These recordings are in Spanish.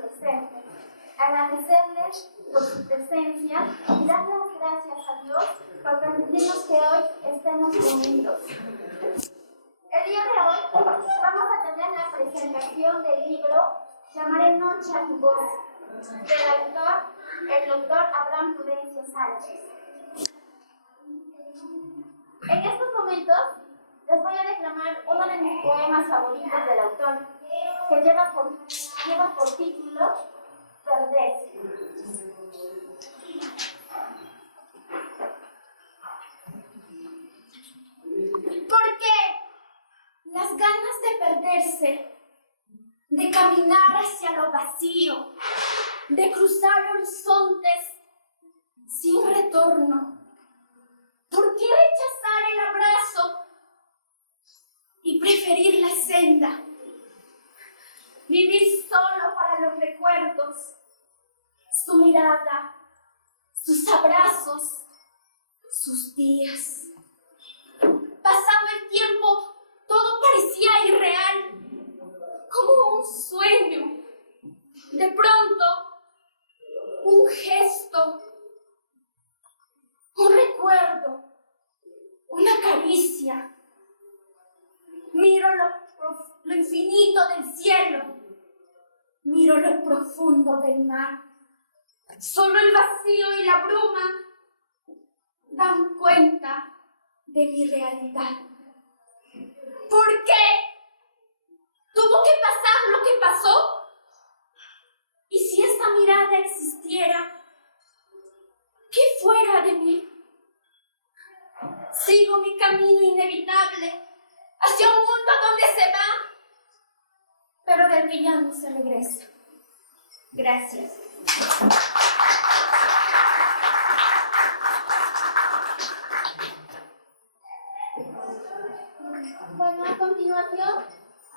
presente, agradecerles por su presencia y dar las gracias a Dios por permitirnos que hoy estemos reunidos. El día de hoy vamos a tener la presentación del libro Llamaré noche a tu voz, del autor, el doctor Abraham Prudencio Sánchez. En estos momentos les voy a declamar uno de mis poemas favoritos del autor, que lleva por título Perderse. Porque las ganas de perderse, de caminar hacia lo vacío, de cruzar horizontes sin retorno. ¿Por qué rechazar el abrazo y preferir la senda? Vivir solo para los recuerdos, su mirada, sus abrazos, sus días. Pasado el tiempo, todo parecía irreal, como un sueño. De pronto, un gesto, un recuerdo, una caricia. Miro lo infinito del cielo, miro lo profundo del mar. Solo el vacío y la bruma dan cuenta de mi realidad. ¿Por qué tuvo que pasar lo que pasó? ¿Y si esta mirada existiera, qué fuera de mí? Sigo mi camino inevitable hacia un mundo donde se va, pero del que ya no se regresa. Gracias. Bueno, a continuación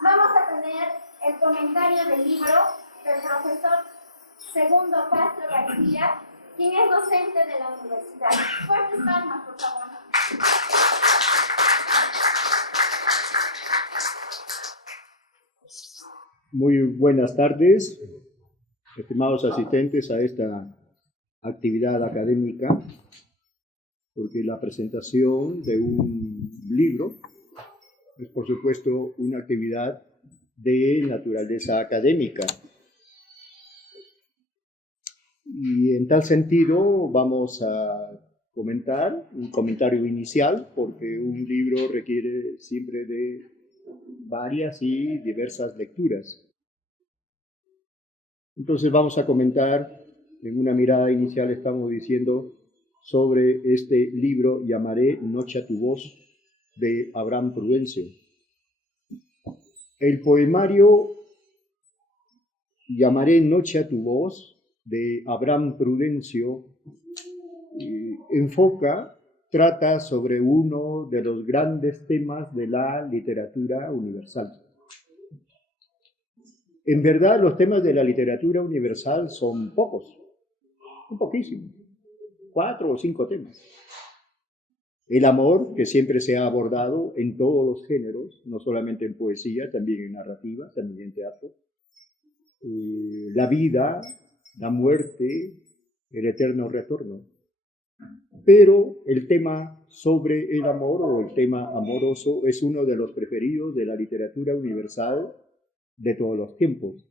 vamos a tener el comentario del libro del profesor Segundo Castro García, quien es docente de la universidad. Fuertes palmas, por favor. Muy buenas tardes, estimados asistentes a esta actividad académica, porque la presentación de un libro es, por supuesto, una actividad de naturaleza académica. Y en tal sentido vamos a comentar un comentario inicial, porque un libro requiere siempre de varias y diversas lecturas. Entonces vamos a comentar, en una mirada inicial estamos diciendo sobre este libro Llamaré noche a tu voz, de Abraham Prudencio. El poemario Llamaré noche a tu voz, de Abraham Prudencio, trata sobre uno de los grandes temas de la literatura universal. En verdad, los temas de la literatura universal son pocos, son poquísimos, 4 o 5 temas. El amor, que siempre se ha abordado en todos los géneros, no solamente en poesía, también en narrativa, también en teatro. La vida, la muerte, el eterno retorno. Pero el tema sobre el amor o el tema amoroso es uno de los preferidos de la literatura universal de todos los tiempos.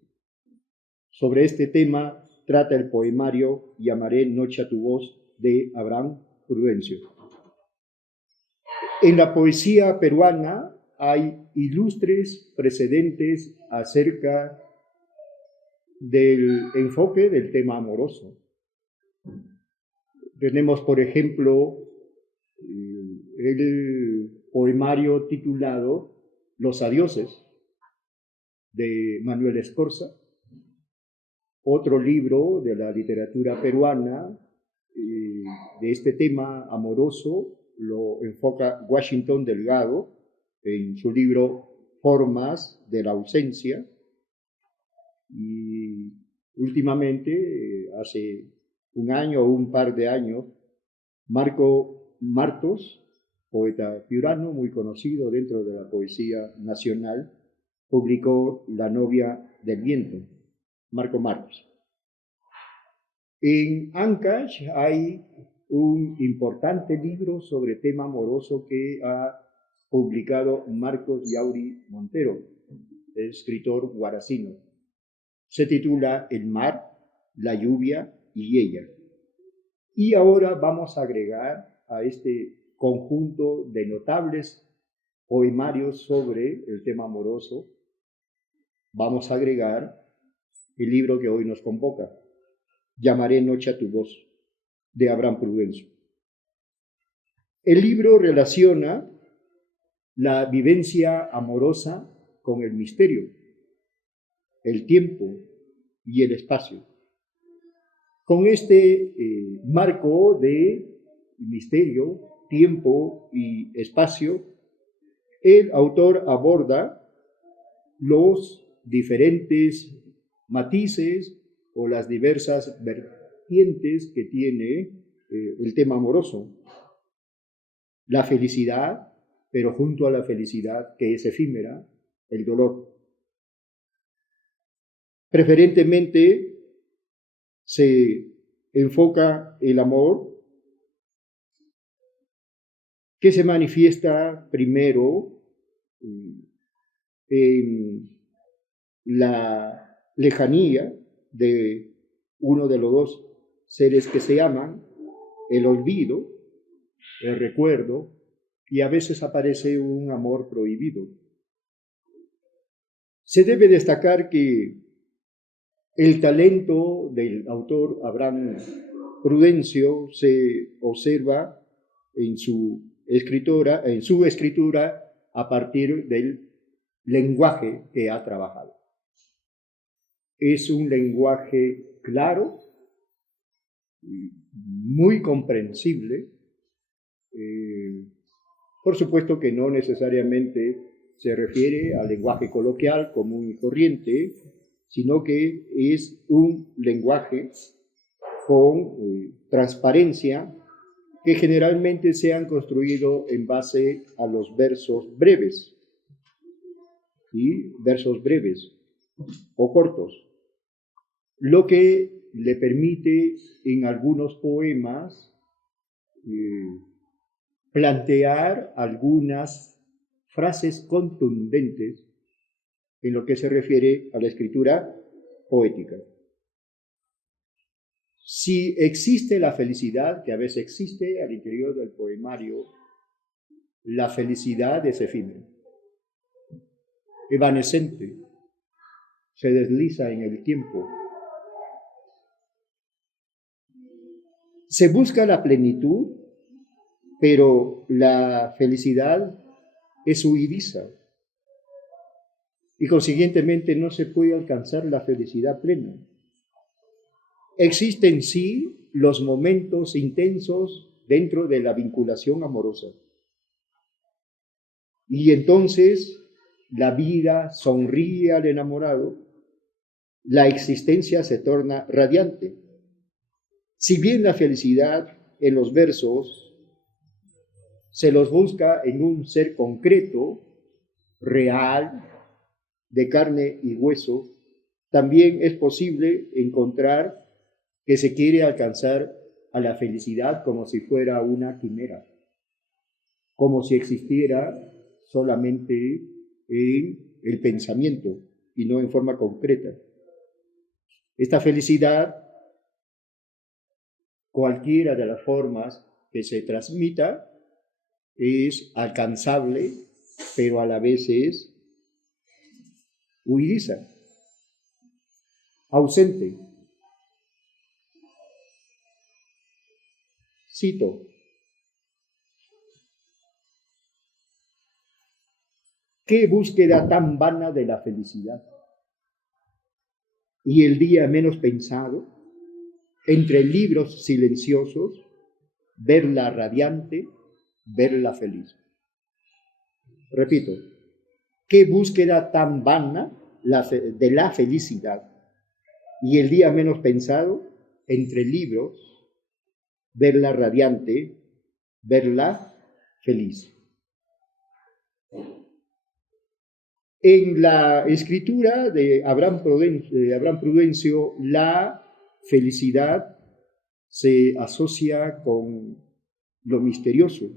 Sobre este tema trata el poemario Llamaré noche a tu voz, de Abraham Prudencio. En la poesía peruana hay ilustres precedentes acerca del enfoque del tema amoroso. Tenemos, por ejemplo, el poemario titulado Los adioses, de Manuel Escorza. Otro libro de la literatura peruana de este tema amoroso lo enfoca Washington Delgado en su libro Formas de la ausencia. Y últimamente, hace un año o un par de años, Marco Martos, poeta piurano muy conocido dentro de la poesía nacional, publicó La novia del viento. Marco Marcos. En Ancash hay un importante libro sobre tema amoroso que ha publicado Marcos Yauri Montero, escritor guaracino. Se titula El mar, la lluvia y ella. Y ahora vamos a agregar a este conjunto de notables poemarios sobre el tema amoroso, vamos a agregar el libro que hoy nos convoca, Llamaré noche a tu voz, de Abraham Prudencio. El libro relaciona la vivencia amorosa con el misterio, el tiempo y el espacio. Con este marco de misterio, tiempo y espacio, el autor aborda los diferentes matices o las diversas vertientes que tiene el tema amoroso. La felicidad, pero junto a la felicidad que es efímera, el dolor. Preferentemente se enfoca el amor que se manifiesta primero en la lejanía de uno de los dos seres que se aman, el olvido, el recuerdo, y a veces aparece un amor prohibido. Se debe destacar que el talento del autor Abraham Prudencio se observa en su escritura a partir del lenguaje que ha trabajado. Es un lenguaje claro, muy comprensible. Por supuesto que no necesariamente se refiere al lenguaje coloquial común y corriente, sino que es un lenguaje con transparencia que generalmente se han construido en base a los versos breves, ¿sí? Versos breves o cortos, lo que le permite en algunos poemas plantear algunas frases contundentes en lo que se refiere a la escritura poética. Si existe la felicidad, que a veces existe al interior del poemario, la felicidad es efímera, evanescente, se desliza en el tiempo. Se busca la plenitud, pero la felicidad es huidiza y consiguientemente no se puede alcanzar la felicidad plena. Existen sí los momentos intensos dentro de la vinculación amorosa. Y entonces la vida sonríe al enamorado, la existencia se torna radiante. Si bien la felicidad en los versos se los busca en un ser concreto, real, de carne y hueso, también es posible encontrar que se quiere alcanzar a la felicidad como si fuera una quimera, como si existiera solamente en el pensamiento y no en forma concreta. Esta felicidad, cualquiera de las formas que se transmita, es alcanzable, pero a la vez es huidiza, ausente. Cito: ¿qué búsqueda tan vana de la felicidad? Y el día menos pensado, entre libros silenciosos, verla radiante, verla feliz. Repito, ¿qué búsqueda tan vana de la felicidad? Y el día menos pensado, entre libros, verla radiante, verla feliz. En la escritura de Abraham Prudencio, la felicidad se asocia con lo misterioso,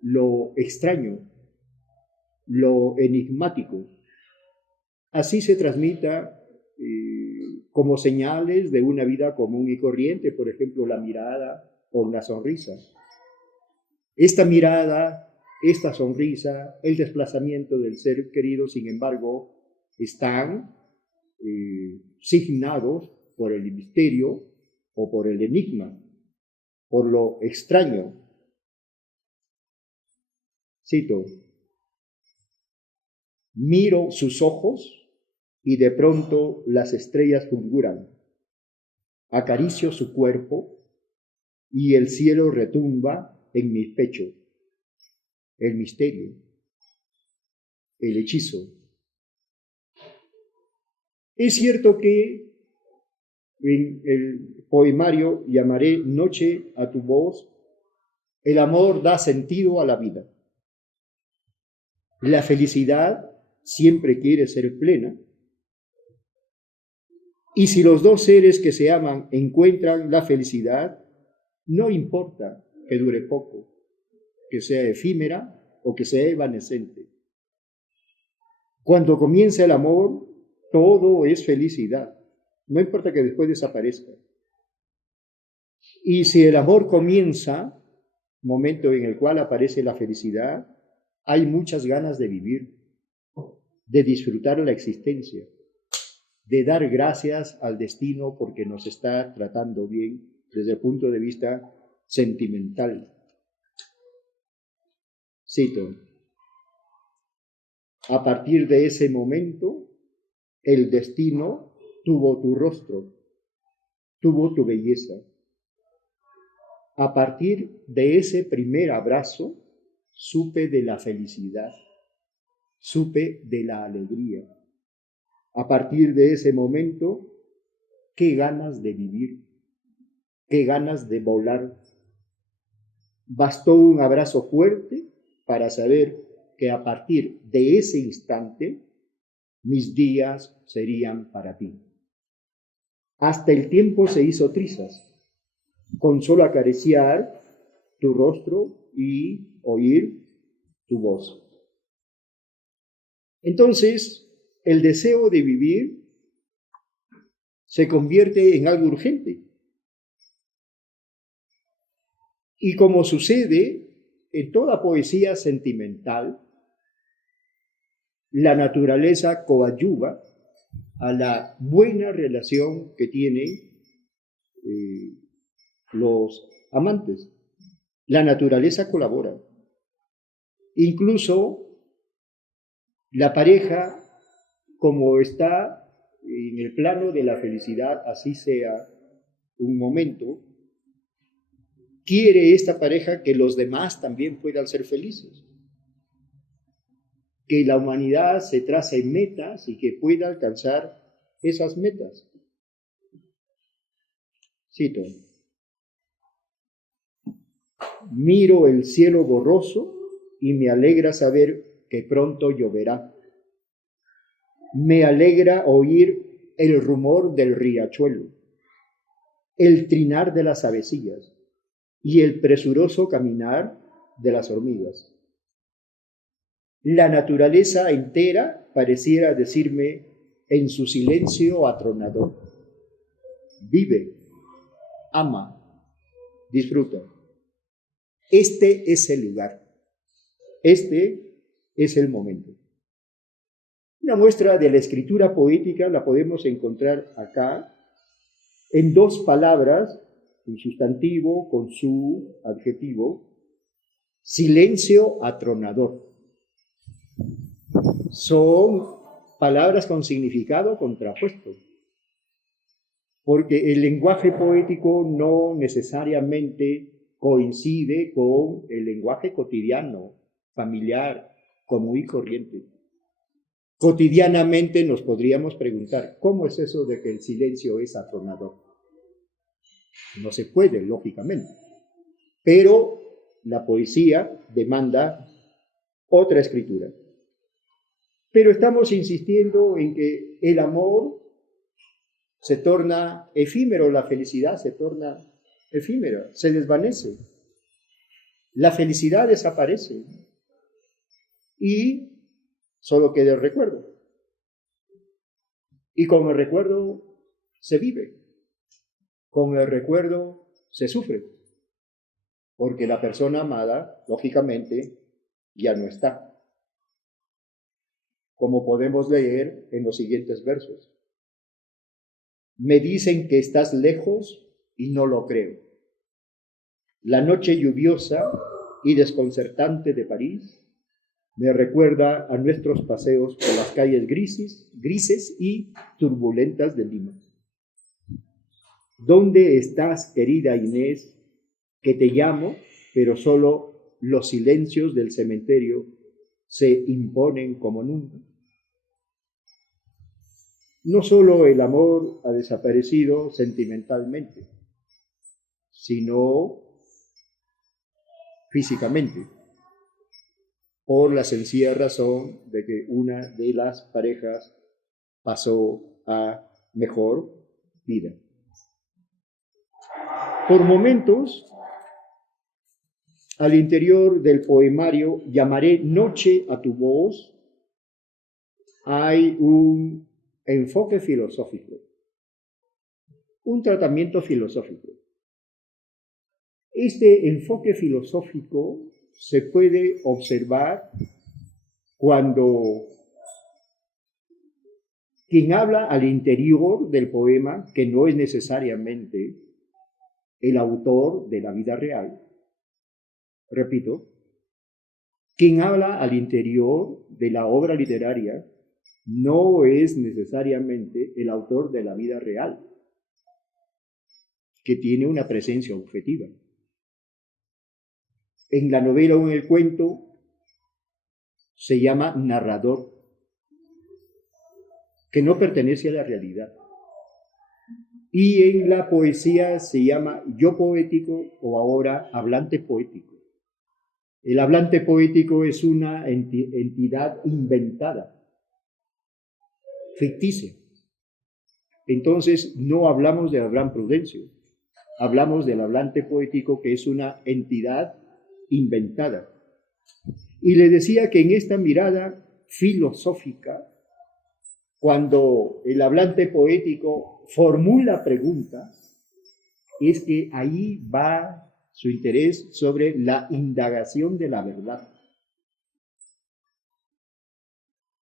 lo extraño, lo enigmático. Así se transmita como señales de una vida común y corriente, por ejemplo, la mirada o la sonrisa. Esta mirada, esta sonrisa, el desplazamiento del ser querido, sin embargo, están signados por el misterio o por el enigma, por lo extraño. Cito: miro sus ojos y de pronto las estrellas fulguran. Acaricio su cuerpo y el cielo retumba en mi pecho. El misterio, el hechizo. Es cierto que en el poemario Llamaré noche a tu voz, el amor da sentido a la vida. La felicidad siempre quiere ser plena. Y si los dos seres que se aman encuentran la felicidad, no importa que dure poco, que sea efímera o que sea evanescente. Cuando comienza el amor, todo es felicidad. No importa que después desaparezca. Y si el amor comienza, momento en el cual aparece la felicidad, hay muchas ganas de vivir, de disfrutar la existencia, de dar gracias al destino porque nos está tratando bien desde el punto de vista sentimental. Cito: a partir de ese momento, el destino tuvo tu rostro, tuvo tu belleza. A partir de ese primer abrazo, supe de la felicidad, supe de la alegría. A partir de ese momento, qué ganas de vivir, qué ganas de volar. Bastó un abrazo fuerte para saber que a partir de ese instante, mis días serían para ti. Hasta el tiempo se hizo trizas, con solo acariciar tu rostro y oír tu voz. Entonces, el deseo de vivir se convierte en algo urgente. Y como sucede en toda poesía sentimental, la naturaleza coadyuva a la buena relación que tienen los amantes. La naturaleza colabora. Incluso la pareja, como está en el plano de la felicidad, así sea un momento, quiere esta pareja que los demás también puedan ser felices, que la humanidad se trace metas y que pueda alcanzar esas metas. Cito: miro el cielo borroso y me alegra saber que pronto lloverá. Me alegra oír el rumor del riachuelo, el trinar de las avecillas y el presuroso caminar de las hormigas. La naturaleza entera pareciera decirme en su silencio atronador: vive, ama, disfruta. Este es el lugar, este es el momento. Una muestra de la escritura poética la podemos encontrar acá en dos palabras, un sustantivo con su adjetivo: silencio atronador. Son palabras con significado contrapuesto, porque el lenguaje poético no necesariamente coincide con el lenguaje cotidiano, familiar, común y corriente. Cotidianamente nos podríamos preguntar, ¿cómo es eso de que el silencio es atronador? No se puede, lógicamente. Pero la poesía demanda otra escritura. Pero estamos insistiendo en que el amor se torna efímero, la felicidad se torna efímera, se desvanece. La felicidad desaparece y solo queda el recuerdo. Y con el recuerdo se vive, con el recuerdo se sufre, porque la persona amada, lógicamente, ya no está. Como podemos leer en los siguientes versos. Me dicen que estás lejos y no lo creo. La noche lluviosa y desconcertante de París me recuerda a nuestros paseos por las calles grises y turbulentas de Lima. ¿Dónde estás, querida Inés, que te llamo, pero solo los silencios del cementerio se imponen como nunca? No solo el amor ha desaparecido sentimentalmente, sino físicamente, por la sencilla razón de que una de las parejas pasó a mejor vida. Por momentos, al interior del poemario Llamaré noche a tu voz, hay un enfoque filosófico, un tratamiento filosófico. Este enfoque filosófico se puede observar cuando quien habla al interior del poema, que no es necesariamente el autor de la vida real, repito, quien habla al interior de la obra literaria no es necesariamente el autor de la vida real, que tiene una presencia objetiva. En la novela o en el cuento se llama narrador, que no pertenece a la realidad. Y en la poesía se llama yo poético o ahora hablante poético. El hablante poético es una entidad inventada, ficticia. Entonces no hablamos de Abraham Prudencio, hablamos del hablante poético, que es una entidad inventada. Y le decía que en esta mirada filosófica, cuando el hablante poético formula preguntas, es que ahí va su interés sobre la indagación de la verdad.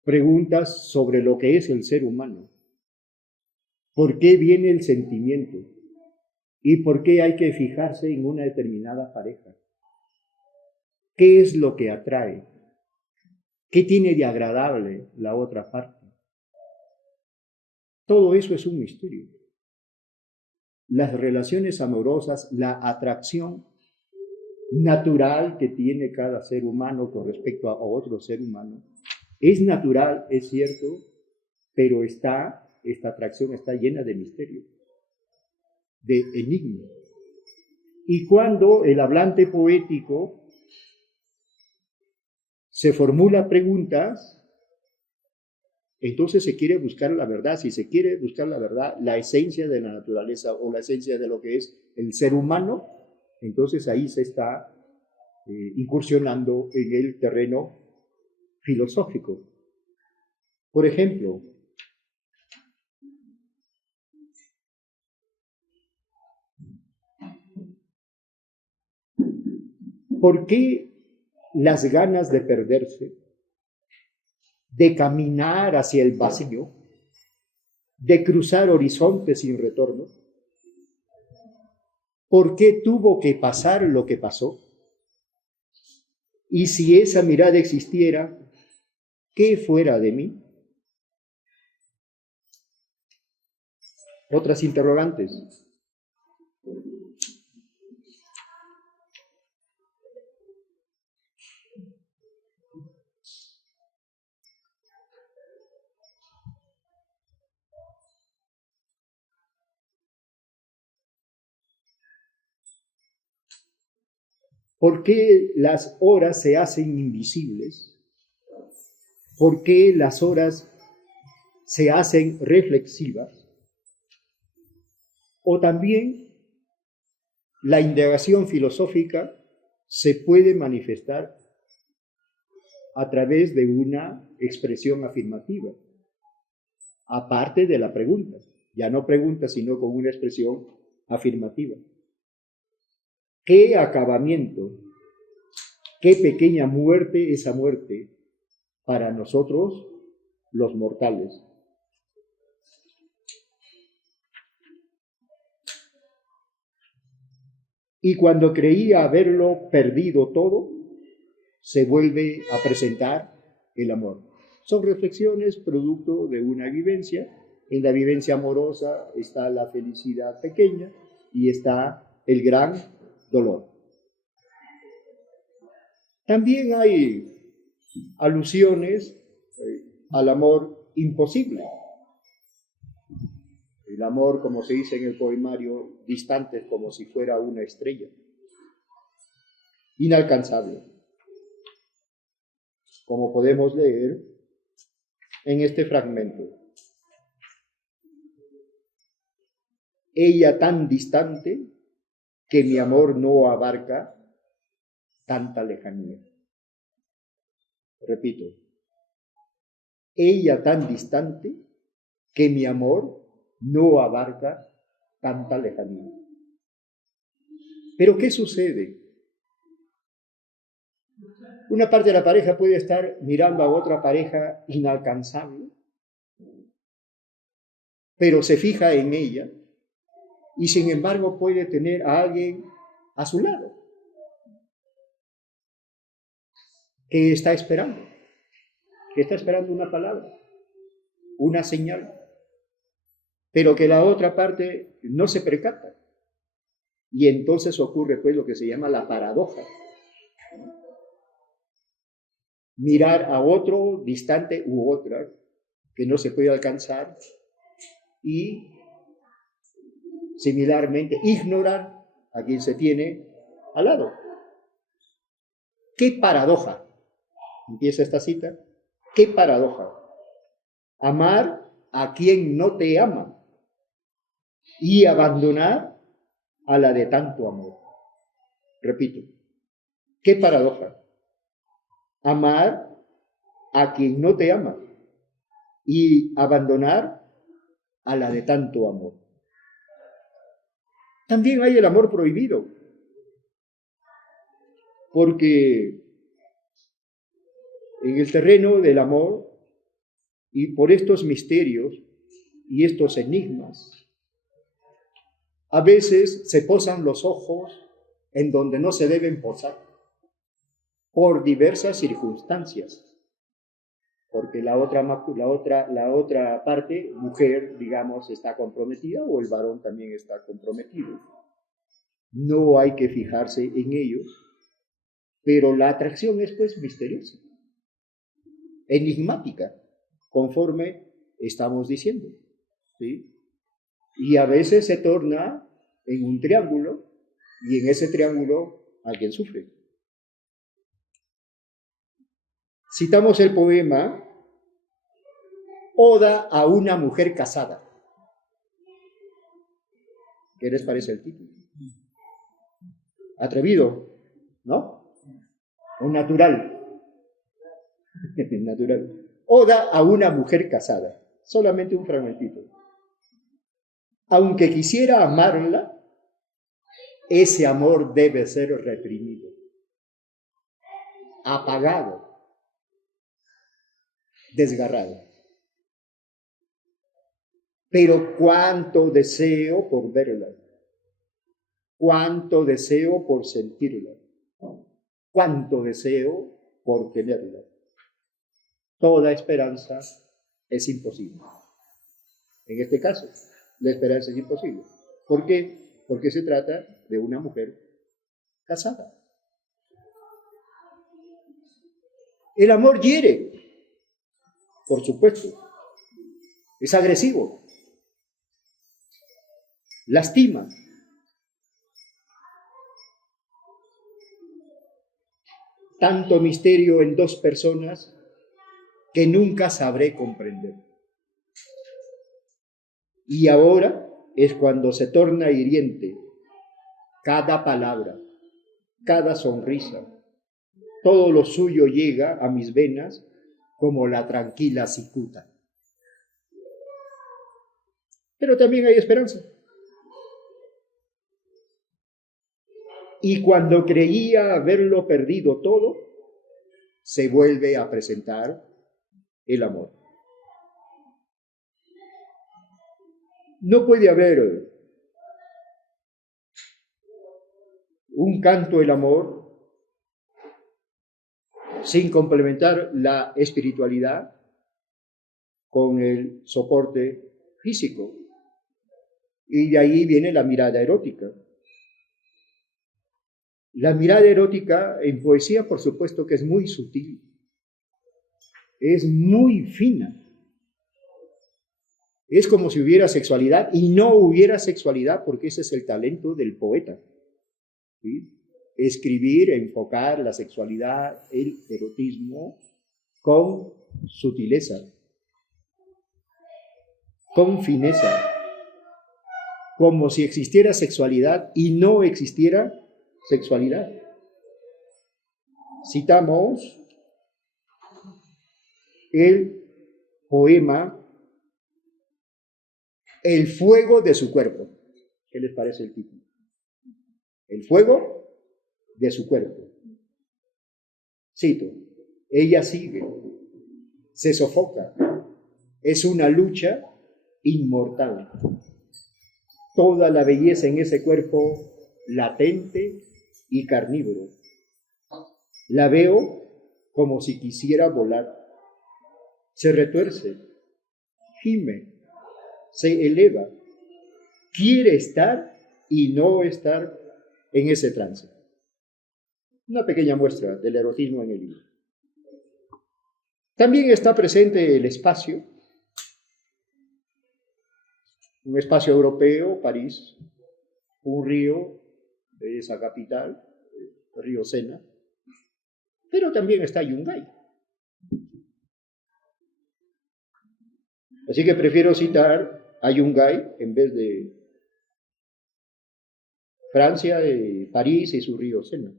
Preguntas sobre lo que es el ser humano. ¿Por qué viene el sentimiento? ¿Y por qué hay que fijarse en una determinada pareja? ¿Qué es lo que atrae? ¿Qué tiene de agradable la otra parte? Todo eso es un misterio. Las relaciones amorosas, la atracción natural que tiene cada ser humano con respecto a otro ser humano, es natural, es cierto, pero esta atracción está llena de misterio, de enigma. Y cuando el hablante poético se formula preguntas, entonces se quiere buscar la verdad. Si se quiere buscar la verdad, la esencia de la naturaleza o la esencia de lo que es el ser humano, entonces ahí se está incursionando en el terreno filosófico. Por ejemplo, ¿por qué las ganas de perderse, de caminar hacia el vacío, de cruzar horizontes sin retorno? ¿Por qué tuvo que pasar lo que pasó? Y si esa mirada existiera, ¿qué fuera de mí? Otras interrogantes. ¿Por qué las horas se hacen invisibles? por qué las horas se hacen reflexivas, o también la indagación filosófica se puede manifestar a través de una expresión afirmativa, aparte de la pregunta. Ya no pregunta, sino con una expresión afirmativa. ¿Qué acabamiento, qué pequeña muerte esa muerte para nosotros los mortales? Y cuando creía haberlo perdido todo, se vuelve a presentar el amor. Son reflexiones producto de una vivencia. En la vivencia amorosa está la felicidad pequeña y está el gran dolor. También hay alusiones al amor imposible. El amor, como se dice en el poemario, distante como si fuera una estrella. Inalcanzable. Como podemos leer en este fragmento. Ella tan distante que mi amor no abarca tanta lejanía. Repito, ella tan distante que mi amor no abarca tanta lejanía. Pero ¿qué sucede? Una parte de la pareja puede estar mirando a otra pareja inalcanzable, pero se fija en ella y sin embargo puede tener a alguien a su lado que está esperando una palabra, una señal, pero que la otra parte no se percata. Y entonces ocurre pues lo que se llama la paradoja. Mirar a otro distante u otra que no se puede alcanzar y similarmente ignorar a quien se tiene al lado. ¡Qué paradoja! Empieza esta cita. ¡Qué paradoja! Amar a quien no te ama y abandonar a la de tanto amor. Repito, ¡qué paradoja! Amar a quien no te ama y abandonar a la de tanto amor. También hay el amor prohibido, porque en el terreno del amor y por estos misterios y estos enigmas, a veces se posan los ojos en donde no se deben posar, por diversas circunstancias, porque la otra parte, mujer, digamos, está comprometida o el varón también está comprometido. No hay que fijarse en ellos, pero la atracción es pues misteriosa, enigmática, conforme estamos diciendo, ¿sí? Y a veces se torna en un triángulo y en ese triángulo alguien sufre. Citamos el poema Oda a una mujer casada. ¿Qué les parece el título? Atrevido, ¿no? O natural. Natural. Oda a una mujer casada. Solamente un fragmentito. Aunque quisiera amarla, ese amor debe ser reprimido, apagado, desgarrado. Pero cuánto deseo por verla, cuánto deseo por sentirla, cuánto deseo por tenerla. Toda esperanza es imposible. En este caso, la esperanza es imposible. ¿Por qué? Porque se trata de una mujer casada. El amor hiere, por supuesto, es agresivo, lastima. Tanto misterio en dos personas que nunca sabré comprender. Y ahora es cuando se torna hiriente cada palabra, cada sonrisa. Todo lo suyo llega a mis venas como la tranquila cicuta. Pero también hay esperanza. Y cuando creía haberlo perdido todo, se vuelve a presentar el amor. No puede haber un canto del amor sin complementar la espiritualidad con el soporte físico. Y de ahí viene la mirada erótica. La mirada erótica en poesía, por supuesto que es muy sutil, es muy fina. Es como si hubiera sexualidad y no hubiera sexualidad, porque ese es el talento del poeta. ¿Sí? Escribir, enfocar la sexualidad, el erotismo, con sutileza, con fineza, como si existiera sexualidad y no existiera sexualidad. Citamos el poema El fuego de su cuerpo. ¿Qué les parece el título? El fuego de su cuerpo. Cito, ella sigue, se sofoca, es una lucha inmortal. Toda la belleza en ese cuerpo latente y carnívoro. La veo como si quisiera volar. Se retuerce, gime, se eleva, quiere estar y no estar en ese trance. Una pequeña muestra del erotismo en el libro. También está presente el espacio, un espacio europeo, París, un río de esa capital, el río Sena, pero también está Yungay. Así que prefiero citar a Yungay en vez de Francia, París y su río Sena.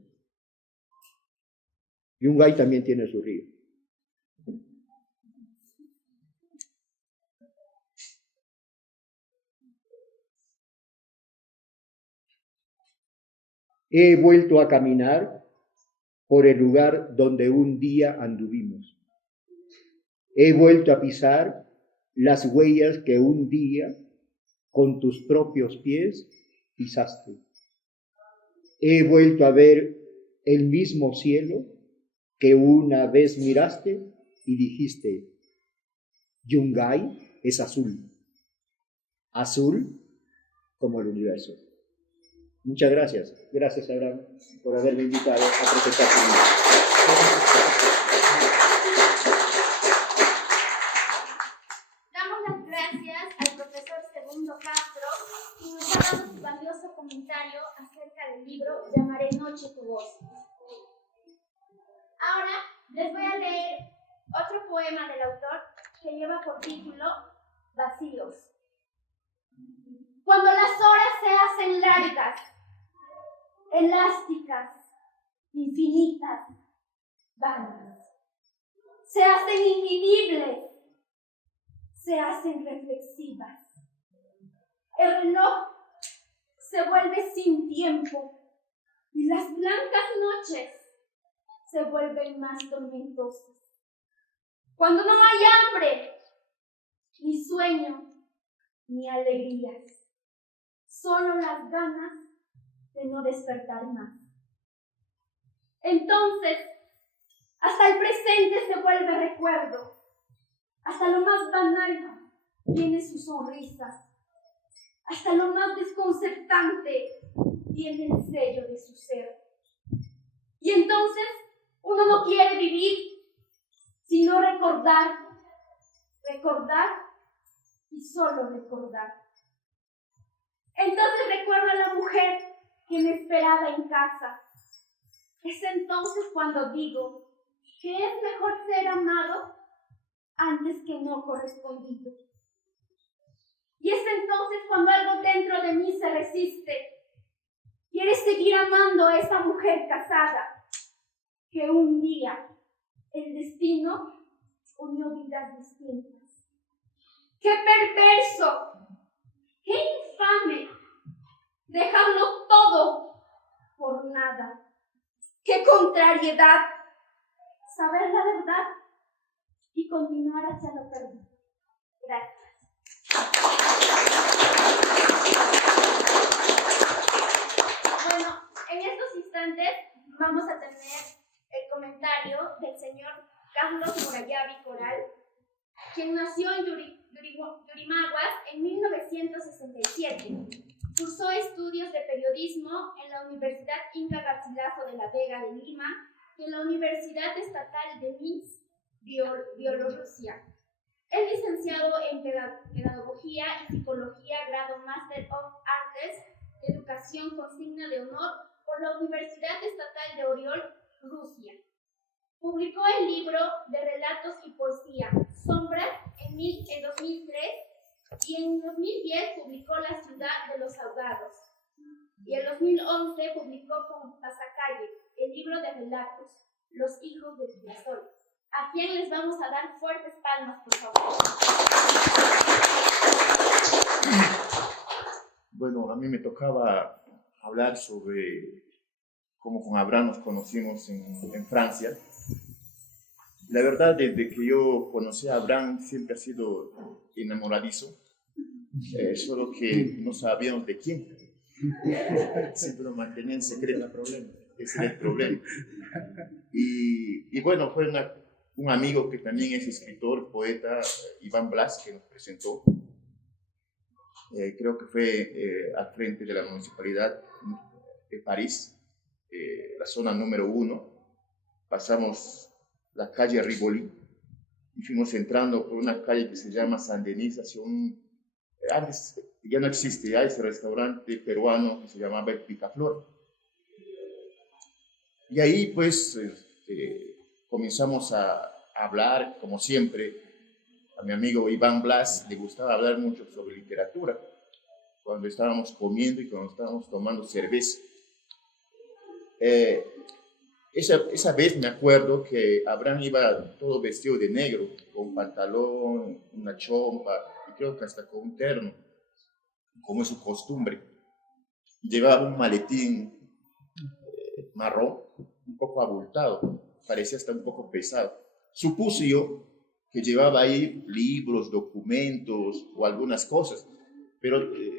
Yungay también tiene su río. He vuelto a caminar por el lugar donde un día anduvimos. He vuelto a pisar las huellas que un día con tus propios pies pisaste. He vuelto a ver el mismo cielo que una vez miraste y dijiste, Yungay es azul, azul como el universo. Muchas gracias. Gracias, Abraham, por haberme invitado a presentar tu libro. Damos las gracias al profesor Segundo Castro, quien nos ha dado su valioso comentario acerca del libro Llamaré Noche tu voz. Ahora les voy a leer otro poema del autor que lleva por título Vacíos. Cuando las horas se hacen largas, elásticas, infinitas, vanas, se hacen invivibles, se hacen reflexivas. El reloj se vuelve sin tiempo y las blancas noches se vuelven más tormentosas. Cuando no hay hambre, ni sueño, ni alegrías, solo las ganas de no despertar más. Entonces, hasta el presente se vuelve recuerdo, hasta lo más banal tiene su sonrisa, hasta lo más desconcertante tiene el sello de su ser. Y entonces uno no quiere vivir, sino recordar, recordar y solo recordar. Entonces recuerdo a la mujer que me esperaba en casa. Es entonces cuando digo que es mejor ser amado antes que no correspondido. Y es entonces cuando algo dentro de mí se resiste. Quiere seguir amando a esa mujer casada, que un día el destino unió vidas distintas. ¡Qué perverso! ¡Qué infame! Dejarlo todo por nada. ¡Qué contrariedad! Saber la verdad y continuar hacia lo perdido. Gracias. Bueno, en estos instantes vamos a tener el comentario del señor Carlos Murayavi Coral, quien nació en Yurimaguas en 1967. Cursó estudios de periodismo en la Universidad Inca Garcilaso de la Vega de Lima y en la Universidad Estatal de Minsk, Bielorrusia. Es licenciado en Pedagogía y Psicología, grado Master of Arts, Educación con signo de honor por la Universidad Estatal de Oriol, Rusia. Publicó el libro de relatos y poesía, Sombras, en 2003, y en 2010 publicó La ciudad de los ahogados. Y en 2011 publicó con Pasacalle el libro de relatos, Los hijos del girasol, a quien les vamos a dar fuertes palmas, por favor. Bueno, a mí me tocaba hablar sobre cómo con Abraham nos conocimos en Francia. La verdad, desde que yo conocí a Abraham, siempre ha sido enamoradizo, solo que no sabíamos de quién. Siempre lo mantenía en secreto. Ese era el problema. Y bueno, fue un amigo que también es escritor, poeta, Iván Blas, que nos presentó. Creo que fue al frente de la municipalidad de París, la zona número 1. Pasamos la calle Rivoli y fuimos entrando por una calle que se llama Saint-Denis hacia antes ya no existe, ya ese restaurante peruano que se llamaba El Picaflor. Y ahí pues comenzamos a hablar, como siempre. A mi amigo Iván Blas le gustaba hablar mucho sobre literatura, cuando estábamos comiendo y cuando estábamos tomando cerveza. Esa vez me acuerdo que Abraham iba todo vestido de negro, con pantalón, una chompa, y creo que hasta con un terno, como es su costumbre. Llevaba un maletín marrón, un poco abultado, parecía hasta un poco pesado. Supuse yo que llevaba ahí libros, documentos o algunas cosas, pero de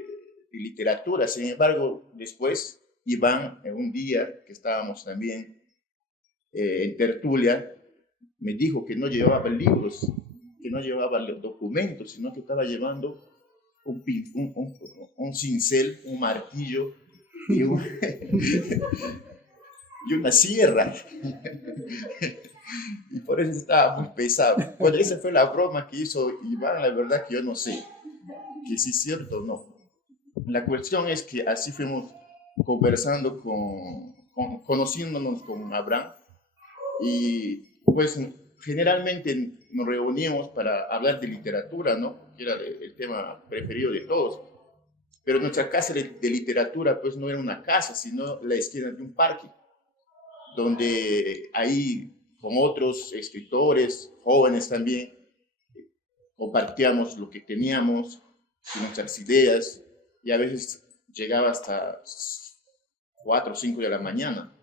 literatura. Sin embargo, después Iván, en un día que estábamos también en tertulia, me dijo que no llevaba libros, que no llevaba documentos, sino que estaba llevando un cincel, un martillo y, y una sierra. Y por eso estaba muy pesado. Bueno, esa fue la broma que hizo Iván. La verdad que yo no sé que si es cierto o no. La cuestión es que así fuimos conversando, conociéndonos con Abraham, y pues generalmente nos reuníamos para hablar de literatura, ¿no? Que era el tema preferido de todos. Pero nuestra casa de literatura pues no era una casa, sino la esquina de un parque, donde ahí con otros escritores, jóvenes también, compartíamos lo que teníamos, nuestras ideas, y a veces llegaba hasta 4 o 5 de la mañana,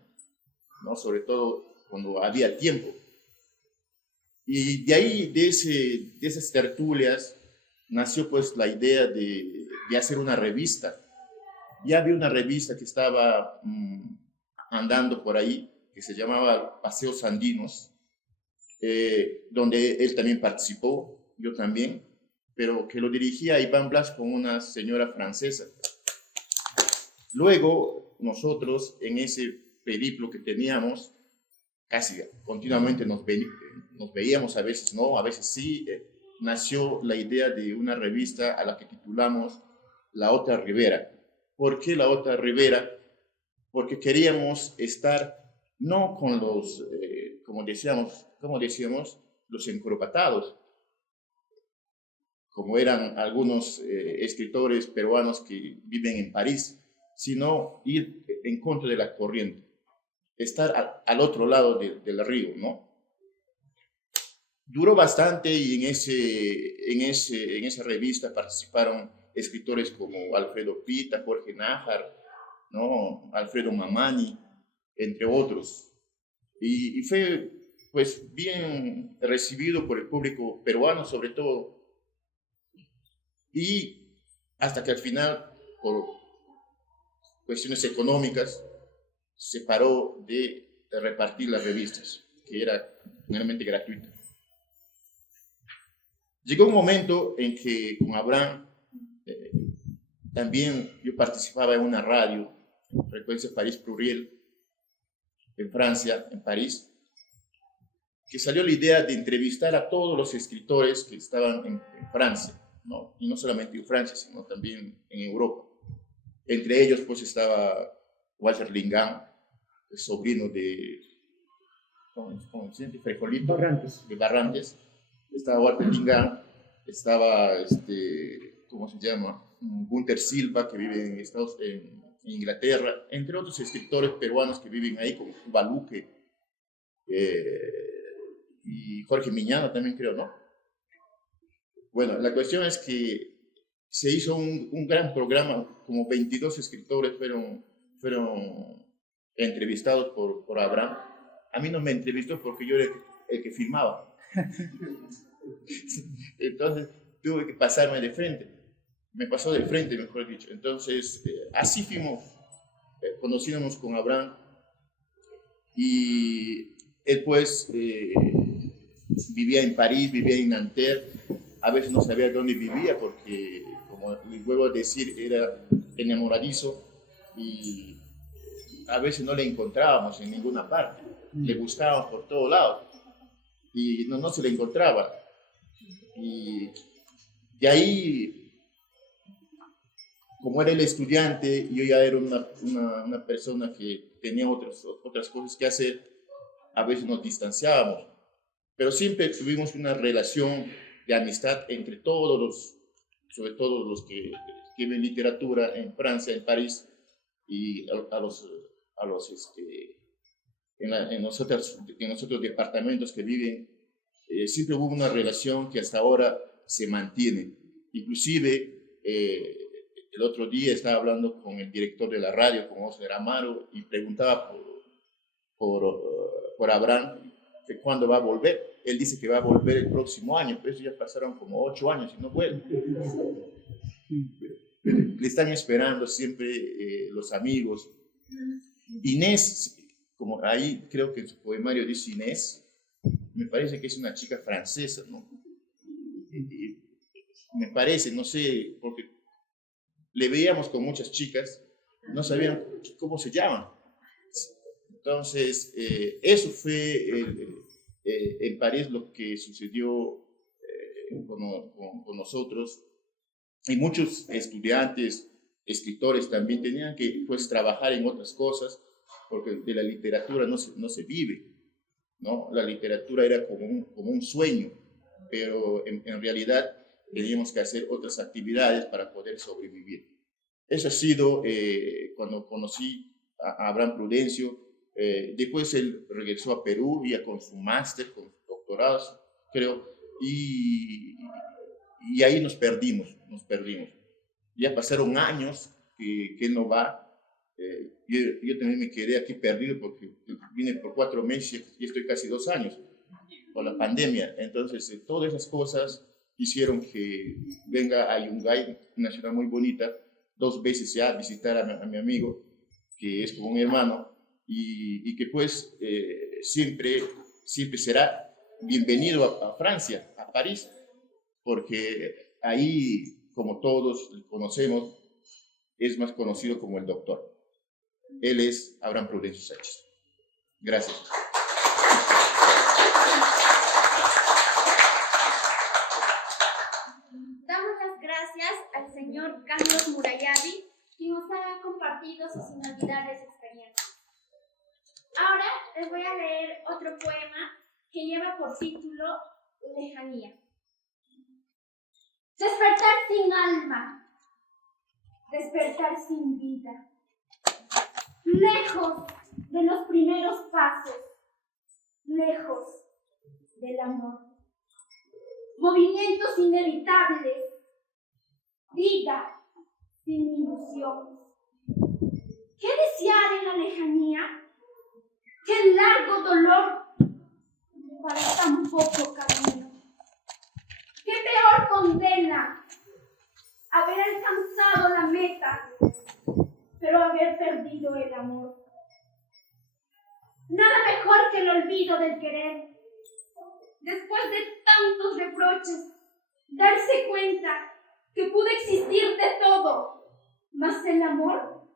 ¿no? Sobre todo cuando había tiempo. Y de ahí, de esas tertulias, nació pues la idea de hacer una revista. Ya había una revista que estaba andando por ahí, que se llamaba Paseos Andinos, donde él también participó, yo también, pero que lo dirigía Iván Blas con una señora francesa. Luego, nosotros, en ese periplo que teníamos, casi continuamente nos veíamos, a veces no, a veces sí, nació la idea de una revista a la que titulamos La Otra Ribera. ¿Por qué La Otra Ribera? Porque queríamos estar no con los, como decíamos, los encorbatados, como eran algunos escritores peruanos que viven en París, sino ir en contra de la corriente, estar al otro lado del río, ¿no? Duró bastante y en esa revista participaron escritores como Alfredo Pita, Jorge Nájar, ¿no? Alfredo Mamani, entre otros. Y fue pues bien recibido por el público peruano sobre todo, y hasta que al final, por cuestiones económicas, se paró de repartir las revistas, que era generalmente gratuita. Llegó un momento en que con Abraham también yo participaba en una radio, Frecuencia París Pluriel, en Francia, en París, que salió la idea de entrevistar a todos los escritores que estaban en Francia, ¿no? Y no solamente en Francia, sino también en Europa. Entre ellos, pues, estaba Walter Lingam, el sobrino de, ¿cómo se llama? Frijolito, Barrantes. de Barrantes. Estaba Walter Lingam, estaba, ¿cómo se llama? Gunther Silva, que vive en Inglaterra, entre otros escritores peruanos que viven ahí, como Baluque, y Jorge Miñano también creo, ¿no? Bueno, la cuestión es que se hizo un gran programa, como 22 escritores fueron entrevistados por Abraham. A mí no me entrevistó porque yo era el que filmaba. Entonces tuve que pasarme de frente. Me pasó de frente, mejor dicho. Entonces, así fuimos, conociéndonos con Abraham. Y él, pues, vivía en París, vivía en Nanterre. A veces no sabía dónde vivía porque, como les vuelvo a decir, era enamoradizo y a veces no le encontrábamos en ninguna parte. Le buscábamos por todos lados y no se le encontraba. Y de ahí, como era el estudiante, yo ya era una persona que tenía otras cosas que hacer, a veces nos distanciábamos, pero siempre tuvimos una relación de amistad entre todos sobre todo los que escriben literatura en Francia, en París, y en los otros departamentos que viven. Siempre hubo una relación que hasta ahora se mantiene. Inclusive, el otro día estaba hablando con el director de la radio, con Oscar Amaro, y preguntaba por Abraham, que cuándo va a volver. Él dice que va a volver el próximo año, pero eso ya pasaron como 8 años y no vuelve. Le están esperando siempre los amigos. Inés, como ahí creo que en su poemario dice Inés, me parece que es una chica francesa, ¿no? Me parece, no sé, porque le veíamos con muchas chicas, no sabían cómo se llaman. Entonces, eso fue en París lo que sucedió con nosotros. Y muchos estudiantes, escritores también tenían que, pues, trabajar en otras cosas, porque de la literatura no se vive, ¿no? La literatura era como un sueño, pero en realidad teníamos que hacer otras actividades para poder sobrevivir. Eso ha sido cuando conocí a Abraham Prudencio. Después él regresó a Perú ya con su máster, con su doctorado, creo, y ahí nos perdimos. Ya pasaron años que él no va. Yo también me quedé aquí perdido porque vine por 4 meses y estoy casi 2 años con la pandemia. Entonces, todas esas cosas hicieron que venga a Yungay, una ciudad muy bonita, 2 veces ya a visitar a mi amigo, que es como un hermano, y que pues siempre será bienvenido a Francia, a París, porque ahí, como todos conocemos, es más conocido como el doctor. Él es Abraham Prudencio Sánchez. Gracias. Damos las gracias al señor Carlos Murayavi, quien nos ha compartido sus inolvidables experiencias. Ahora les voy a leer otro poema que lleva por título Lejanía. Despertar sin alma, despertar sin vida, lejos de los primeros pasos, lejos del amor. Movimientos inevitables, vida sin ilusiones. ¿Qué desear en la lejanía? ¡Qué largo dolor para tan poco camino! ¡Qué peor condena! Haber alcanzado la meta, pero haber perdido el amor. Nada mejor que el olvido del querer. Después de tantos reproches, darse cuenta que pudo existir de todo, mas el amor,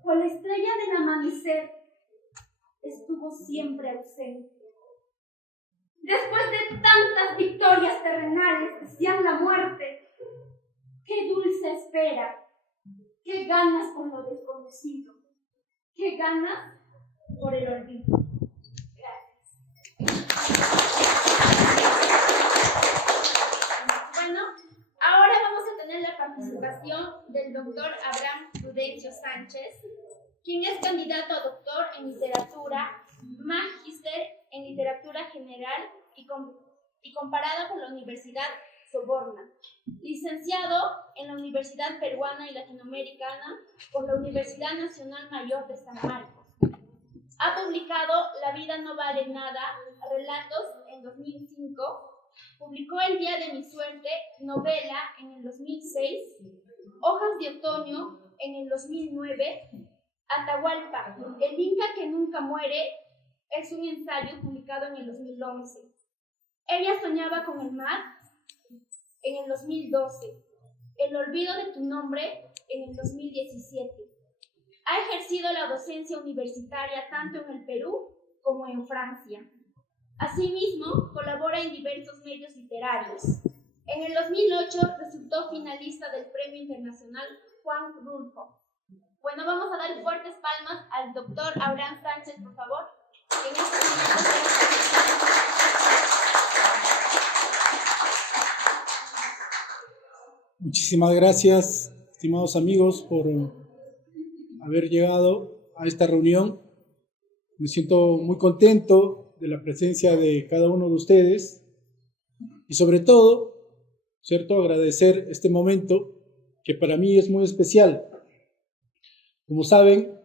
cual estrella del amanecer, estuvo siempre ausente. Después de tantas victorias terrenales, desean la muerte. Qué dulce espera, qué ganas por lo desconocido, qué ganas por el olvido. Bueno, ahora vamos a tener la participación del doctor Abraham Prudencio Sánchez, quien es candidato a doctor en literatura, magíster en literatura general y comparada por la Universidad Soborna, licenciado en la Universidad Peruana y Latinoamericana por la Universidad Nacional Mayor de San Marcos. Ha publicado La vida no vale nada, relatos en 2005, publicó El día de mi suerte, novela en el 2006, Hojas de otoño en el 2009, Atahualpa, el Inca que nunca muere, es un ensayo publicado en el 2011. Ella soñaba con el mar en el 2012, El olvido de tu nombre en el 2017. Ha ejercido la docencia universitaria tanto en el Perú como en Francia. Asimismo, colabora en diversos medios literarios. En el 2008 resultó finalista del Premio Internacional Juan Rulfo. Bueno, vamos a dar fuertes palmas al doctor Abraham Sánchez, por favor. En este Muchísimas gracias, estimados amigos, por haber llegado a esta reunión. Me siento muy contento de la presencia de cada uno de ustedes y sobre todo, ¿cierto?, agradecer este momento que para mí es muy especial. Como saben,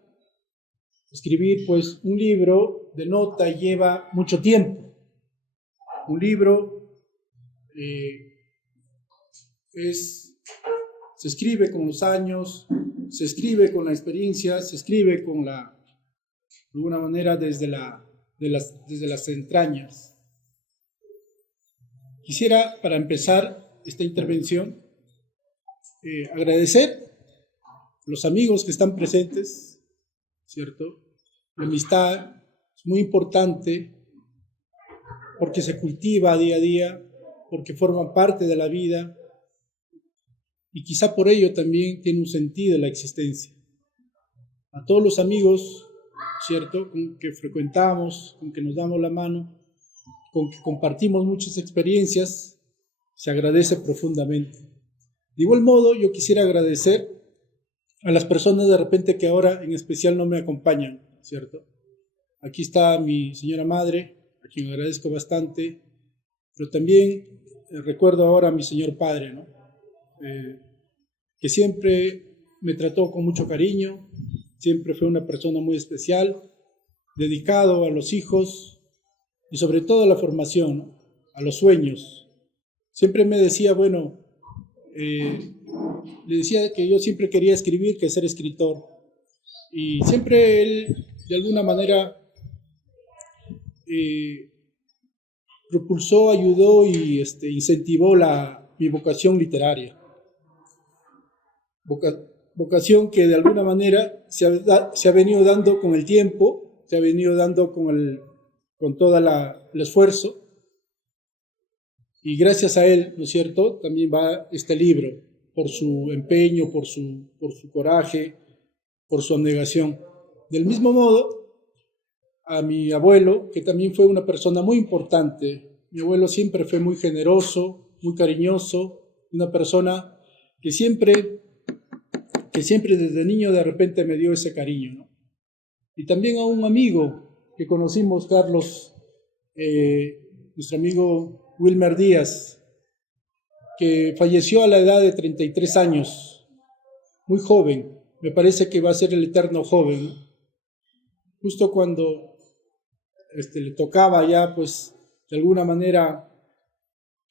escribir pues un libro denota y lleva mucho tiempo. Un libro se escribe con los años, se escribe con la experiencia, se escribe de alguna manera desde las entrañas. Quisiera, para empezar esta intervención, agradecer a los amigos que están presentes, ¿cierto? La amistad es muy importante porque se cultiva día a día, porque forma parte de la vida y quizá por ello también tiene un sentido la existencia. A todos los amigos, ¿cierto?, con que frecuentamos, con que nos damos la mano, con que compartimos muchas experiencias, se agradece profundamente. De igual modo, yo quisiera agradecer a las personas de repente que ahora en especial no me acompañan, ¿cierto? Aquí está mi señora madre, a quien agradezco bastante, pero también recuerdo ahora a mi señor padre, ¿no? Que siempre me trató con mucho cariño, siempre fue una persona muy especial, dedicado a los hijos y sobre todo a la formación, ¿no?, a los sueños. Siempre me decía, bueno, le decía que yo siempre quería escribir, que ser escritor. Y siempre él, de alguna manera, propulsó, ayudó y incentivó mi vocación literaria. Vocación que de alguna manera se ha venido dando con el tiempo, se ha venido dando con todo el esfuerzo. Y gracias a él, ¿no es cierto?, también va este libro, por su empeño, por su coraje, por su abnegación. Del mismo modo, a mi abuelo, que también fue una persona muy importante. Mi abuelo siempre fue muy generoso, muy cariñoso, una persona que siempre desde niño de repente me dio ese cariño, ¿no? Y también a un amigo que conocimos, Carlos, nuestro amigo Wilmer Díaz, que falleció a la edad de 33 años, muy joven, me parece que va a ser el eterno joven, ¿no? Justo cuando le tocaba ya, pues, de alguna manera,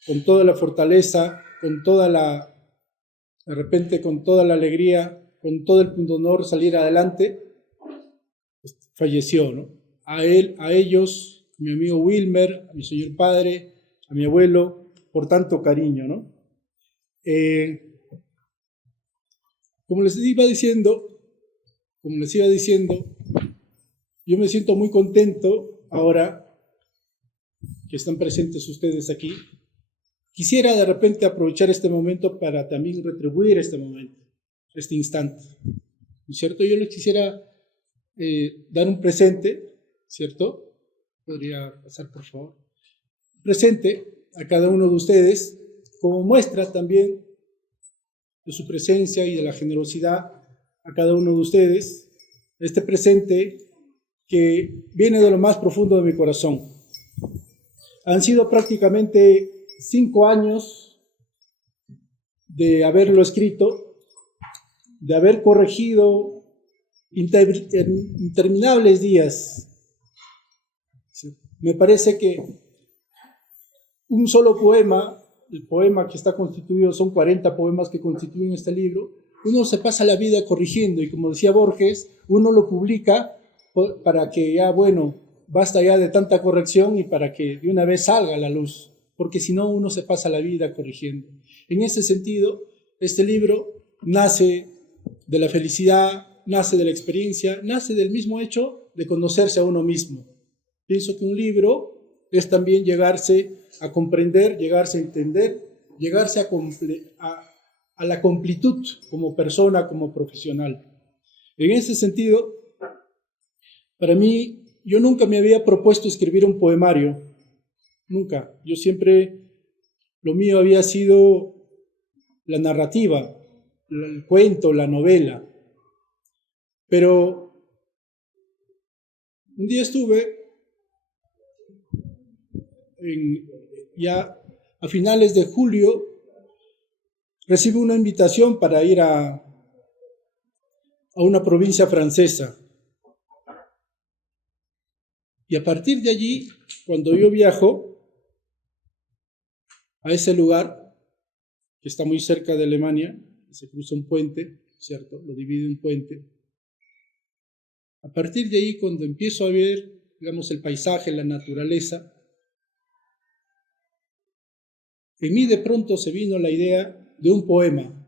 con toda la fortaleza, con toda la, de repente con toda la alegría, con todo el pundonor salir adelante, pues, falleció, ¿no? A él, a ellos, a mi amigo Wilmer, a mi señor padre, a mi abuelo, por tanto cariño, ¿no? Como les iba diciendo, yo me siento muy contento ahora que están presentes ustedes aquí. Quisiera de repente aprovechar este momento para también retribuir este momento, este instante, ¿no es cierto? Yo les quisiera dar un presente, ¿cierto? Podría pasar, por favor. Presente a cada uno de ustedes, como muestra también de su presencia y de la generosidad a cada uno de ustedes, este presente que viene de lo más profundo de mi corazón. Han sido prácticamente 5 años de haberlo escrito, de haber corregido interminables días. Me parece que un solo poema, el poema que está constituido, son 40 poemas que constituyen este libro, uno se pasa la vida corrigiendo y, como decía Borges, uno lo publica para que ya, bueno, basta ya de tanta corrección y para que de una vez salga a la luz, porque si no uno se pasa la vida corrigiendo. En ese sentido, este libro nace de la felicidad, nace de la experiencia, nace del mismo hecho de conocerse a uno mismo. Pienso que un libro es también llegarse a comprender, llegarse a entender, llegarse a la completud como persona, como profesional. En ese sentido, para mí, yo nunca me había propuesto escribir un poemario, nunca. Yo siempre, lo mío había sido la narrativa, el cuento, la novela. Pero un día estuve, ya a finales de julio, recibí una invitación para ir a una provincia francesa. Y a partir de allí, cuando yo viajo a ese lugar, que está muy cerca de Alemania, se cruza un puente, ¿cierto? Lo divide un puente. A partir de ahí, cuando empiezo a ver, digamos, el paisaje, la naturaleza, en mí de pronto se vino la idea de un poema.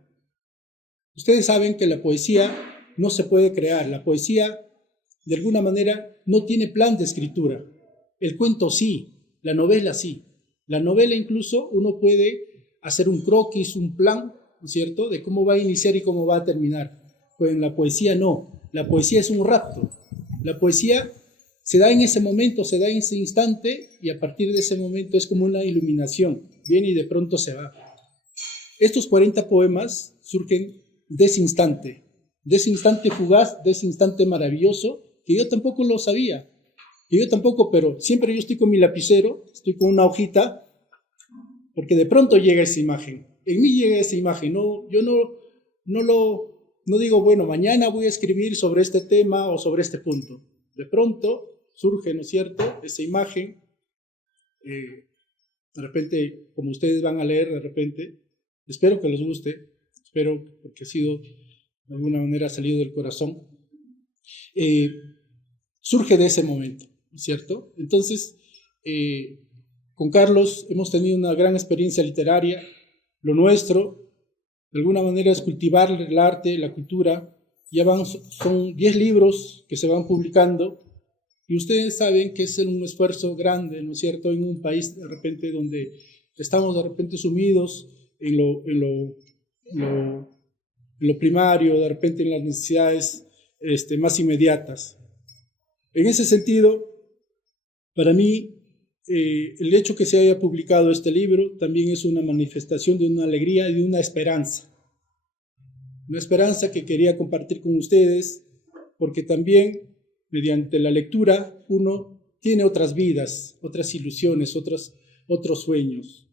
Ustedes saben que la poesía no se puede crear. La poesía, de alguna manera, no tiene plan de escritura. El cuento sí, la novela sí. La novela incluso uno puede hacer un croquis, un plan, ¿no es cierto?, de cómo va a iniciar y cómo va a terminar. Pues en la poesía no. La poesía es un rapto. La poesía se da en ese momento, se da en ese instante, y a partir de ese momento es como una iluminación. Viene y de pronto se va. Estos 40 poemas surgen de ese instante fugaz, de ese instante maravilloso, que yo tampoco lo sabía. Pero siempre yo estoy con mi lapicero, estoy con una hojita, porque de pronto llega esa imagen. En mí llega esa imagen. Yo no digo, bueno, mañana voy a escribir sobre este tema o sobre este punto. De pronto surge, ¿no es cierto?, esa imagen. De repente, como ustedes van a leer, de repente, espero que les guste, espero, porque ha sido, de alguna manera, salido del corazón. Surge de ese momento, ¿no es cierto? Entonces, con Carlos hemos tenido una gran experiencia literaria. Lo nuestro, de alguna manera, es cultivar el arte, la cultura. Ya son 10 libros que se van publicando, y ustedes saben que es un esfuerzo grande, ¿no es cierto?, en un país de repente donde estamos de repente sumidos en lo primario, de repente en las necesidades más inmediatas. En ese sentido, para mí, el hecho que se haya publicado este libro también es una manifestación de una alegría y de una esperanza. Una esperanza que quería compartir con ustedes, porque también mediante la lectura uno tiene otras vidas, otras ilusiones, otros sueños.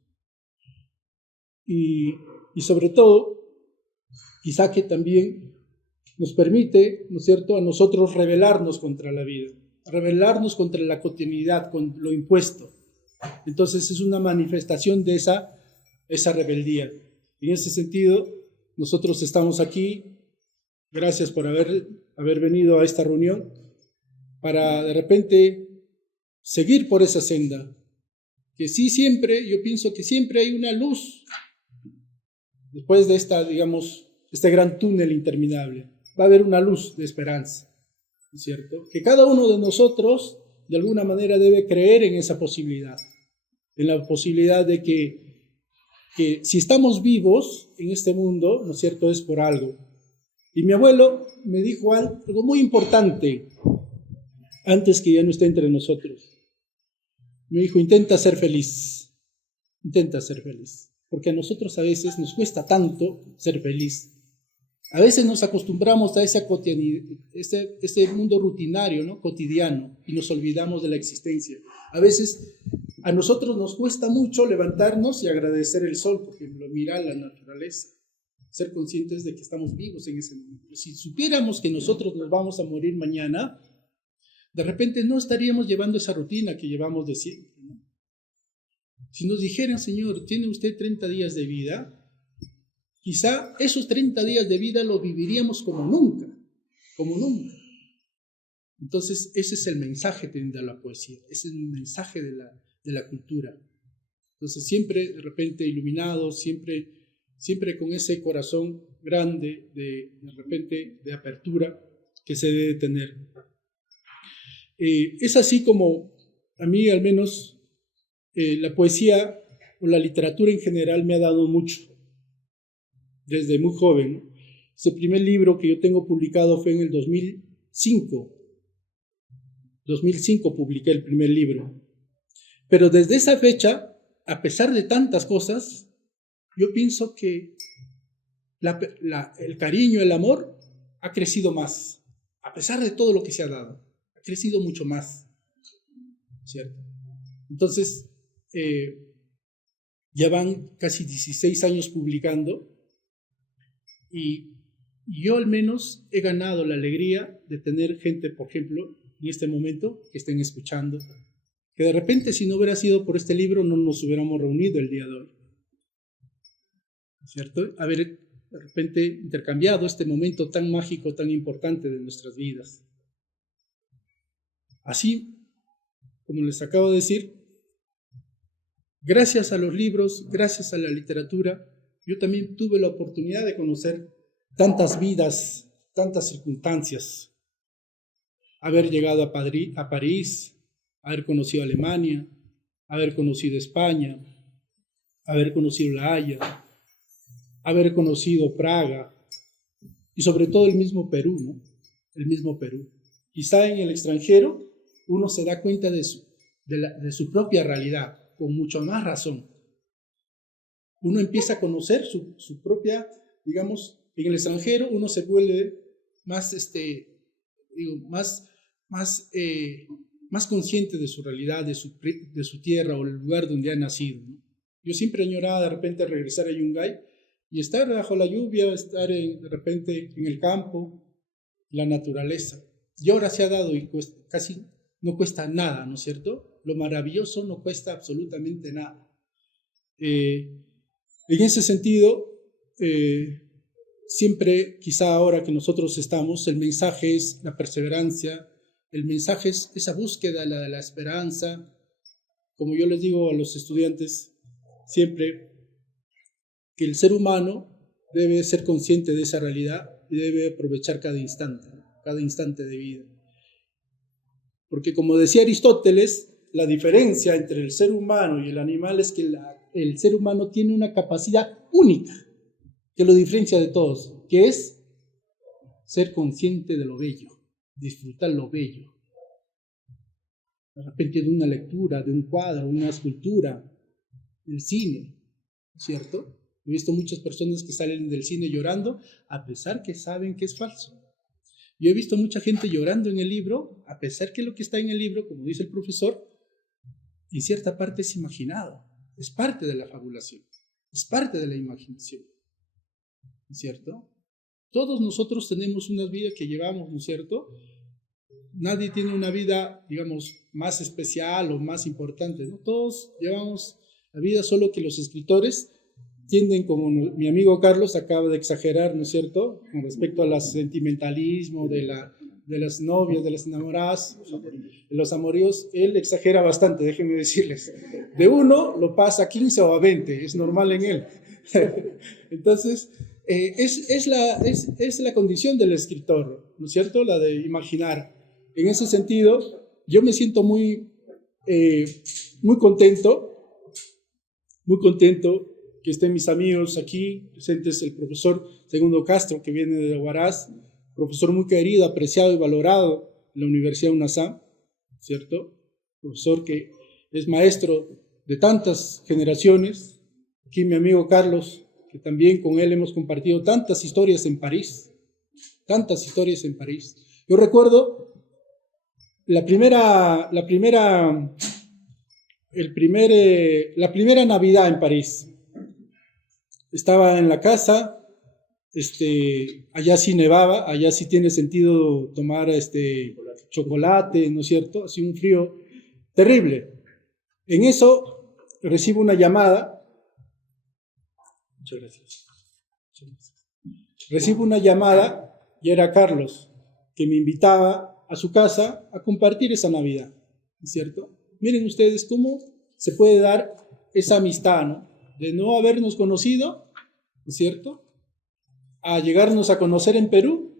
Y sobre todo, quizá que también nos permite, ¿no es cierto?, a nosotros rebelarnos contra la vida, rebelarnos contra la cotidianidad, con lo impuesto. Entonces es una manifestación de esa rebeldía. En ese sentido, nosotros estamos aquí, gracias por haber venido a esta reunión, para de repente seguir por esa senda, que sí siempre, yo pienso que siempre hay una luz, después de este gran túnel interminable, va a haber una luz de esperanza, ¿no es cierto? Que cada uno de nosotros, de alguna manera, debe creer en esa posibilidad, en la posibilidad de que si estamos vivos en este mundo, ¿no es cierto?, es por algo. Y mi abuelo me dijo algo muy importante, antes que ya no esté entre nosotros. Me dijo, intenta ser feliz, porque a nosotros a veces nos cuesta tanto ser feliz. A veces nos acostumbramos a ese mundo rutinario, ¿no?, cotidiano, y nos olvidamos de la existencia. A veces a nosotros nos cuesta mucho levantarnos y agradecer el sol, por ejemplo, mirar la naturaleza, ser conscientes de que estamos vivos en ese momento. Si supiéramos que nosotros nos vamos a morir mañana, de repente no estaríamos llevando esa rutina que llevamos de siempre, ¿no? Si nos dijeran, Señor, tiene usted 30 días de vida, quizá esos 30 días de vida lo viviríamos como nunca. Entonces, ese es el mensaje de la poesía, ese es el mensaje de la cultura. Entonces, siempre de repente iluminados, siempre con ese corazón grande de repente de apertura que se debe tener. Es así como a mí al menos la poesía o la literatura en general me ha dado mucho, desde muy joven, ¿no? Ese primer libro que yo tengo publicado fue en el 2005. 2005 publiqué el primer libro. Pero desde esa fecha, a pesar de tantas cosas, yo pienso que el cariño, el amor ha crecido más, a pesar de todo lo que se ha dado. Ha crecido mucho más, ¿cierto? Entonces, ya van casi 16 años publicando y yo al menos he ganado la alegría de tener gente, por ejemplo, en este momento, que estén escuchando, que de repente si no hubiera sido por este libro no nos hubiéramos reunido el día de hoy, ¿cierto? Haber de repente intercambiado este momento tan mágico, tan importante de nuestras vidas. Así, como les acabo de decir, gracias a los libros, gracias a la literatura, yo también tuve la oportunidad de conocer tantas vidas, tantas circunstancias. Haber llegado a París, haber conocido Alemania, haber conocido España, haber conocido La Haya, haber conocido Praga y sobre todo el mismo Perú, ¿no? El mismo Perú. Quizá en el extranjero uno se da cuenta de su propia realidad, con mucho más razón. Uno empieza a conocer su propia, digamos, en el extranjero uno se vuelve más, más consciente de su realidad, de su tierra o el lugar donde ha nacido, ¿no? Yo siempre añoraba de repente regresar a Yungay y estar bajo la lluvia, estar de repente en el campo, la naturaleza. Y ahora se ha dado y casi no cuesta nada, ¿no es cierto? Lo maravilloso no cuesta absolutamente nada. En ese sentido, siempre, quizá ahora que nosotros estamos, el mensaje es la perseverancia, el mensaje es esa búsqueda de la esperanza. Como yo les digo a los estudiantes siempre, que el ser humano debe ser consciente de esa realidad y debe aprovechar cada instante de vida. Porque como decía Aristóteles, la diferencia entre el ser humano y el animal es que el ser humano tiene una capacidad única que lo diferencia de todos, que es ser consciente de lo bello, disfrutar lo bello. de repente de una lectura, de un cuadro, una escultura, del cine, ¿cierto? He visto muchas personas que salen del cine llorando a pesar que saben que es falso. Yo he visto mucha gente llorando en el libro, a pesar que lo que está en el libro, como dice el profesor, en cierta parte es imaginado, es parte de la fabulación, es parte de la imaginación, ¿no es cierto? Todos nosotros tenemos una vida que llevamos, ¿no es cierto? Nadie tiene una vida, digamos, más especial o más importante, ¿no? Todos llevamos la vida, solo que los escritores tienden, como mi amigo Carlos acaba de exagerar, ¿no es cierto?, con respecto al sentimentalismo de las novias, de las enamoradas, de los amoríos. Él exagera bastante, déjenme decirles. De 1 lo pasa a 15 o a 20, es normal en él. Entonces, es la condición del escritor, ¿no es cierto?, la de imaginar. En ese sentido, yo me siento muy contento que estén mis amigos aquí presentes, el profesor Segundo Castro, que viene de Huaraz, profesor muy querido, apreciado y valorado en la Universidad UNASAM, ¿cierto? Profesor que es maestro de tantas generaciones. Aquí mi amigo Carlos, que también con él hemos compartido tantas historias en París, tantas historias en París. Yo recuerdo la primera Navidad en París. Estaba en la casa, allá sí nevaba, allá sí tiene sentido tomar chocolate, ¿no es cierto? Así un frío terrible. En eso recibo una llamada. Muchas gracias. Recibo una llamada y era Carlos, que me invitaba a su casa a compartir esa Navidad, ¿no es cierto? Miren ustedes cómo se puede dar esa amistad, ¿no? De no habernos conocido, ¿no es cierto?, a llegarnos a conocer en Perú,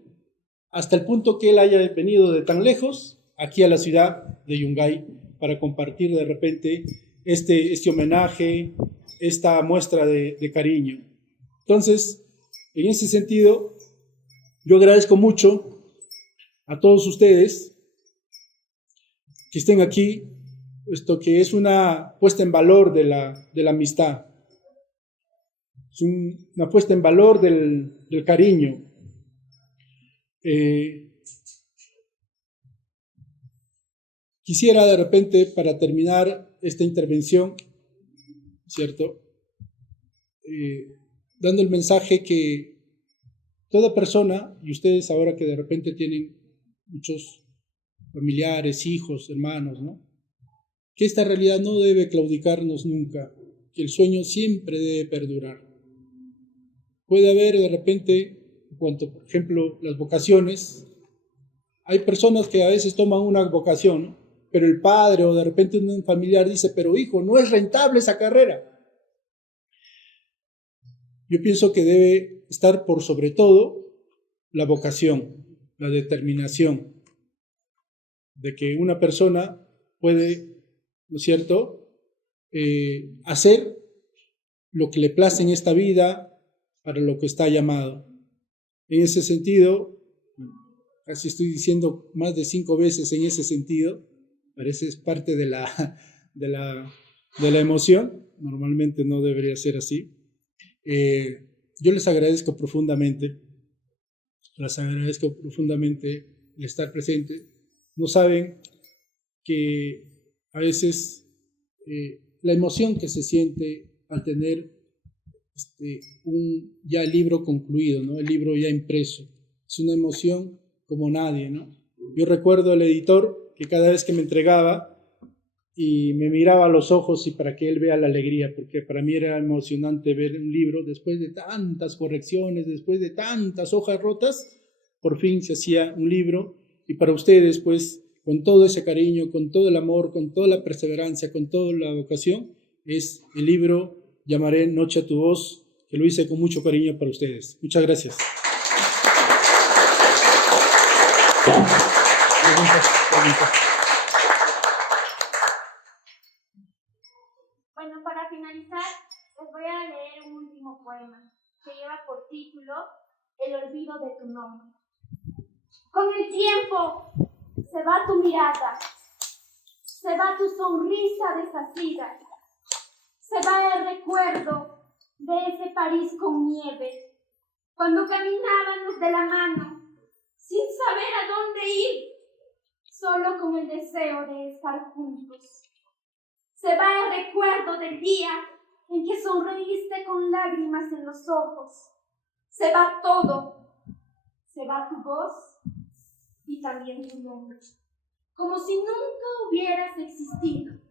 hasta el punto que él haya venido de tan lejos, aquí a la ciudad de Yungay, para compartir de repente este homenaje, esta muestra de cariño. Entonces, en ese sentido, yo agradezco mucho a todos ustedes que estén aquí, esto que es una puesta en valor de la amistad, es una puesta en valor del cariño. Quisiera de repente, para terminar esta intervención, ¿cierto?, dando el mensaje que toda persona, y ustedes ahora que de repente tienen muchos familiares, hijos, hermanos, ¿no?, que esta realidad no debe claudicarnos nunca, que el sueño siempre debe perdurar. Puede haber de repente, en cuanto, por ejemplo, las vocaciones, hay personas que a veces toman una vocación, ¿no?, pero el padre o de repente un familiar dice, pero hijo, no es rentable esa carrera. Yo pienso que debe estar por sobre todo la vocación, la determinación, de que una persona puede, ¿no es cierto?, hacer lo que le place en esta vida para lo que está llamado. En ese sentido, casi estoy diciendo más de 5 veces en ese sentido, parece es parte de la emoción, normalmente no debería ser así. Yo les agradezco profundamente el estar presente. No saben que a veces la emoción que se siente al tener ya el libro concluido, ¿no?, el libro ya impreso, es una emoción como nadie, ¿no? Yo recuerdo al editor que cada vez que me entregaba y me miraba a los ojos y para que él vea la alegría, porque para mí era emocionante ver un libro después de tantas correcciones, después de tantas hojas rotas, por fin se hacía un libro. Y para ustedes, pues, con todo ese cariño, con todo el amor, con toda la perseverancia, con toda la vocación, es el libro Llamaré Noche a tu voz, que lo hice con mucho cariño para ustedes. Muchas gracias. Bueno, para finalizar, les voy a leer un último poema que lleva por título El olvido de tu nombre. Con el tiempo se va tu mirada, Se va tu sonrisa deshacida. Se va el recuerdo de ese París con nieve, cuando caminábamos de la mano, sin saber a dónde ir, solo con el deseo de estar juntos. Se va el recuerdo del día en que sonreíste con lágrimas en los ojos. Se va todo. Se va tu voz y también tu nombre, como si nunca hubieras existido.